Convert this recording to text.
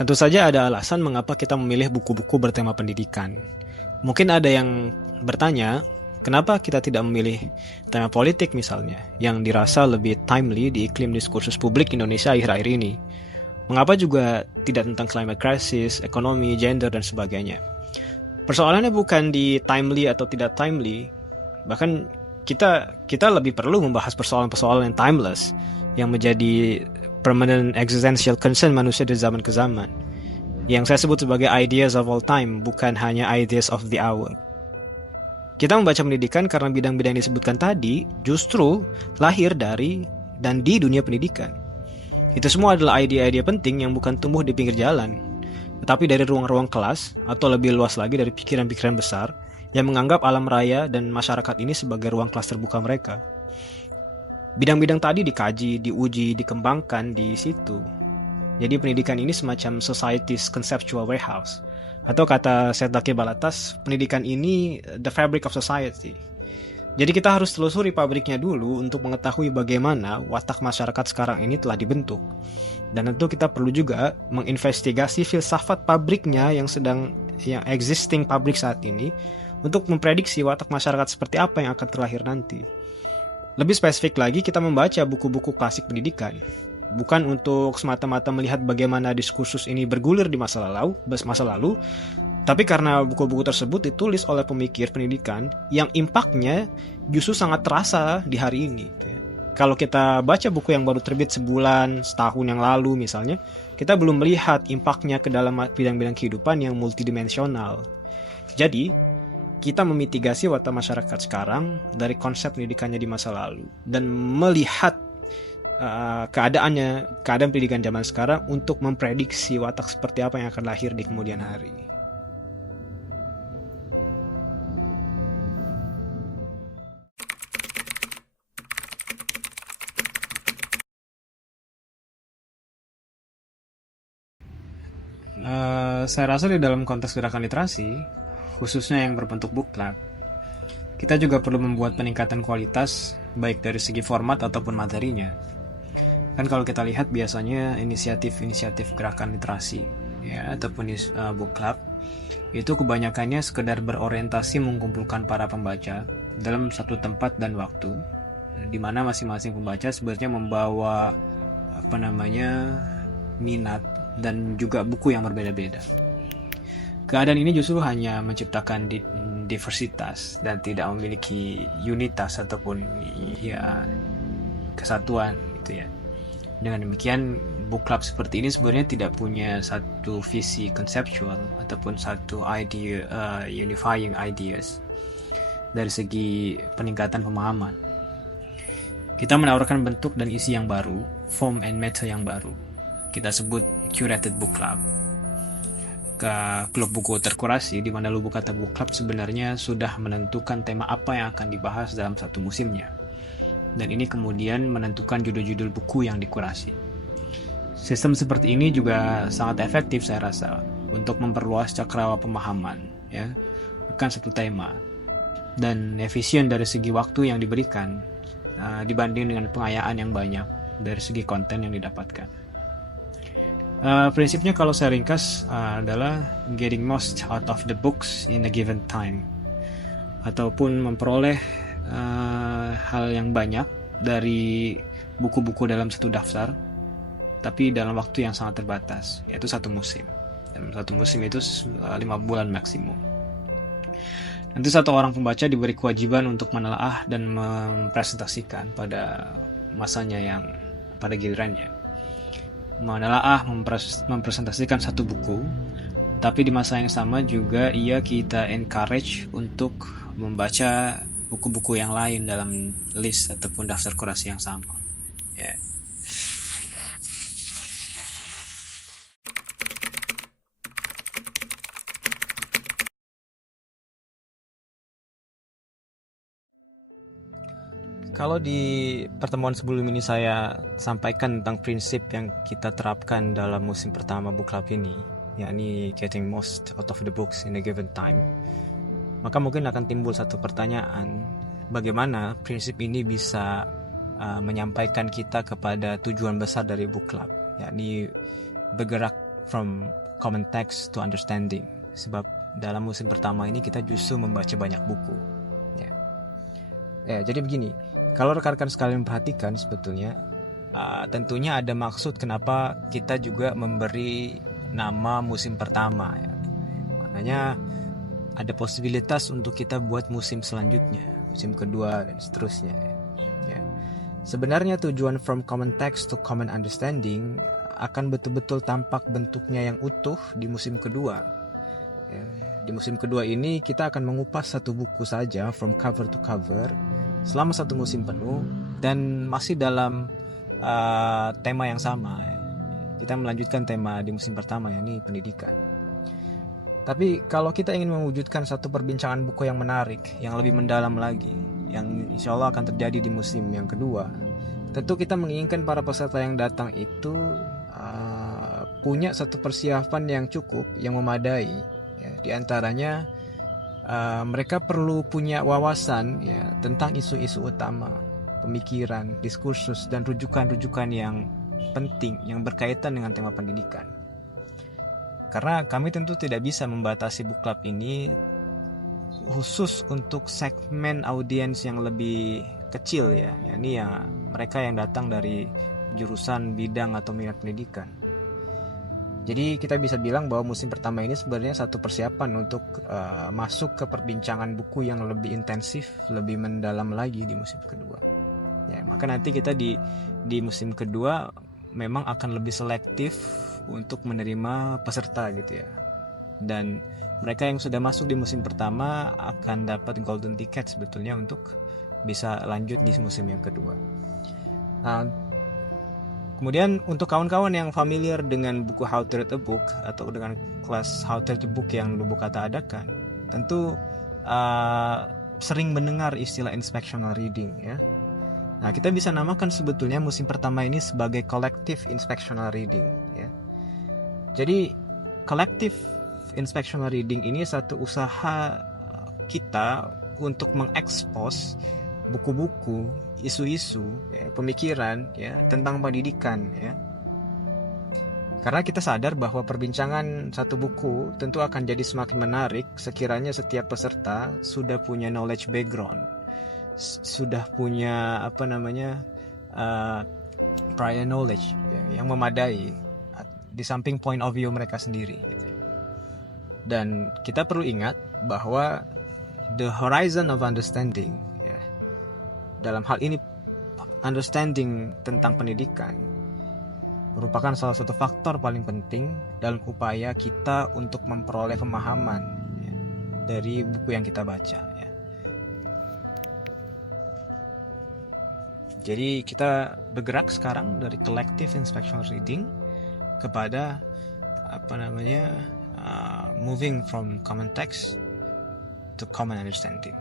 Tentu saja ada alasan mengapa kita memilih buku-buku bertema pendidikan. Mungkin ada yang bertanya, kenapa kita tidak memilih tema politik misalnya, yang dirasa lebih timely di iklim diskursus publik Indonesia akhir-akhir ini. Mengapa juga tidak tentang climate crisis, ekonomi, gender, dan sebagainya. Persoalannya bukan di timely atau tidak timely, bahkan kita lebih perlu membahas persoalan-persoalan yang timeless, yang menjadi permanent existential concern manusia dari zaman ke zaman, yang saya sebut sebagai ideas of all time, bukan hanya ideas of the hour. Kita membaca pendidikan karena bidang-bidang yang disebutkan tadi justru lahir dari dan di dunia pendidikan. Itu semua adalah ide-ide penting yang bukan tumbuh di pinggir jalan, tetapi dari ruang-ruang kelas, atau lebih luas lagi dari pikiran-pikiran besar yang menganggap alam raya dan masyarakat ini sebagai ruang kelas terbuka mereka. Bidang-bidang tadi dikaji, diuji, dikembangkan di situ. Jadi pendidikan ini semacam society's conceptual warehouse. Atau kata Setake Balatas, pendidikan ini the fabric of society. Jadi kita harus telusuri pabriknya dulu untuk mengetahui bagaimana watak masyarakat sekarang ini telah dibentuk. Dan tentu kita perlu juga menginvestigasi filsafat pabriknya yang existing pabrik saat ini untuk memprediksi watak masyarakat seperti apa yang akan terlahir nanti. Lebih spesifik lagi, kita membaca buku-buku klasik pendidikan. Bukan untuk semata-mata melihat bagaimana diskursus ini bergulir di masa lalu, tapi karena buku-buku tersebut ditulis oleh pemikir pendidikan yang impaknya justru sangat terasa di hari ini. Kalau kita baca buku yang baru terbit sebulan, setahun yang lalu misalnya, kita belum melihat impaknya ke dalam bidang-bidang kehidupan yang multidimensional. Jadi, kita memitigasi watak masyarakat sekarang dari konsep pendidikannya di masa lalu dan melihat keadaan pendidikan zaman sekarang untuk memprediksi watak seperti apa yang akan lahir di kemudian hari. Saya rasa di dalam konteks gerakan literasi, khususnya yang berbentuk book club, kita juga perlu membuat peningkatan kualitas baik dari segi format ataupun materinya. Kan kalau kita lihat biasanya inisiatif-inisiatif gerakan literasi ya ataupun book club itu kebanyakannya sekedar berorientasi mengumpulkan para pembaca dalam satu tempat dan waktu, di mana masing-masing pembaca sebenarnya membawa minat dan juga buku yang berbeda-beda. Keadaan ini justru hanya menciptakan diversitas dan tidak memiliki unitas ataupun kesatuan gitu ya. Dengan demikian, book club seperti ini sebenarnya tidak punya satu visi konseptual ataupun satu idea unifying ideas dari segi peningkatan pemahaman. Kita menawarkan bentuk dan isi yang baru, form and method yang baru. Kita sebut curated book club. Ke klub buku terkurasi, di mana lubuk kata book club sebenarnya sudah menentukan tema apa yang akan dibahas dalam satu musimnya. Dan ini kemudian menentukan judul-judul buku yang dikurasi. Sistem seperti ini juga sangat efektif saya rasa untuk memperluas cakrawala pemahaman ya, bukan satu tema, dan efisien dari segi waktu yang diberikan dibanding dengan pengayaan yang banyak dari segi konten yang didapatkan. Prinsipnya kalau saya ringkas adalah getting most out of the books in a given time, ataupun memperoleh hal yang banyak dari buku-buku dalam satu daftar, tapi dalam waktu yang sangat terbatas, yaitu satu musim. Dan satu musim itu 5 bulan maksimum. Nanti satu orang pembaca diberi kewajiban untuk menelaah dan mempresentasikan pada masanya yang pada gilirannya. Menelaah, mempresentasikan satu buku, tapi di masa yang sama juga kita encourage untuk membaca buku-buku yang lain dalam list ataupun daftar kurasi yang sama. Yeah. Kalau di pertemuan sebelum ini saya sampaikan tentang prinsip yang kita terapkan dalam musim pertama book club ini, yakni getting most out of the books in a given time, maka mungkin akan timbul satu pertanyaan, bagaimana prinsip ini bisa menyampaikan kita kepada tujuan besar dari book club, yakni bergerak from common text to understanding. Sebab dalam musim pertama ini kita justru membaca banyak buku. Jadi begini, kalau rekan-rekan sekalian perhatikan sebetulnya tentunya ada maksud kenapa kita juga memberi nama musim pertama. Maknanya ada posibilitas untuk kita buat musim selanjutnya, musim kedua dan seterusnya. Sebenarnya tujuan from common text to common understanding akan betul-betul tampak bentuknya yang utuh di musim kedua. Di musim kedua ini kita akan mengupas satu buku saja from cover to cover selama satu musim penuh dan masih dalam tema yang sama. Kita melanjutkan tema di musim pertama, yakni pendidikan. Tapi kalau kita ingin mewujudkan satu perbincangan buku yang menarik, yang lebih mendalam lagi, yang insya Allah akan terjadi di musim yang kedua, tentu kita menginginkan para peserta yang datang itu punya satu persiapan yang cukup, yang memadai. Di antaranya mereka perlu punya wawasan tentang isu-isu utama, pemikiran, diskursus, dan rujukan-rujukan yang penting yang berkaitan dengan tema pendidikan. Karena kami tentu tidak bisa membatasi book club ini khusus untuk segmen audiens yang lebih kecil yakni mereka yang datang dari jurusan bidang atau minat pendidikan. Jadi kita bisa bilang bahwa musim pertama ini sebenarnya satu persiapan untuk masuk ke perbincangan buku yang lebih intensif, lebih mendalam lagi di musim kedua. Maka nanti kita di musim kedua memang akan lebih selektif untuk menerima peserta gitu ya. Dan mereka yang sudah masuk di musim pertama akan dapat golden ticket sebetulnya untuk bisa lanjut di musim yang kedua. Kemudian untuk kawan-kawan yang familiar dengan buku How to Read a Book atau dengan kelas How to Read a Book yang Lubuk Kata adakan, tentu sering mendengar istilah inspectional reading ya. Nah, kita bisa namakan sebetulnya musim pertama ini sebagai collective inspectional reading ya. Jadi collective inspectional reading ini satu usaha kita untuk mengekspos buku-buku, isu-isu, pemikiran tentang pendidikan ya. Karena kita sadar bahwa perbincangan satu buku tentu akan jadi semakin menarik sekiranya setiap peserta sudah punya knowledge background, sudah punya prior knowledge yang memadai di samping point of view mereka sendiri gitu. Dan kita perlu ingat bahwa the horizon of understanding dalam hal ini understanding tentang pendidikan merupakan salah satu faktor paling penting dalam upaya kita untuk memperoleh pemahaman dari buku yang kita baca ya. Jadi kita bergerak sekarang dari collective inspectional reading kepada moving from common text to common understanding.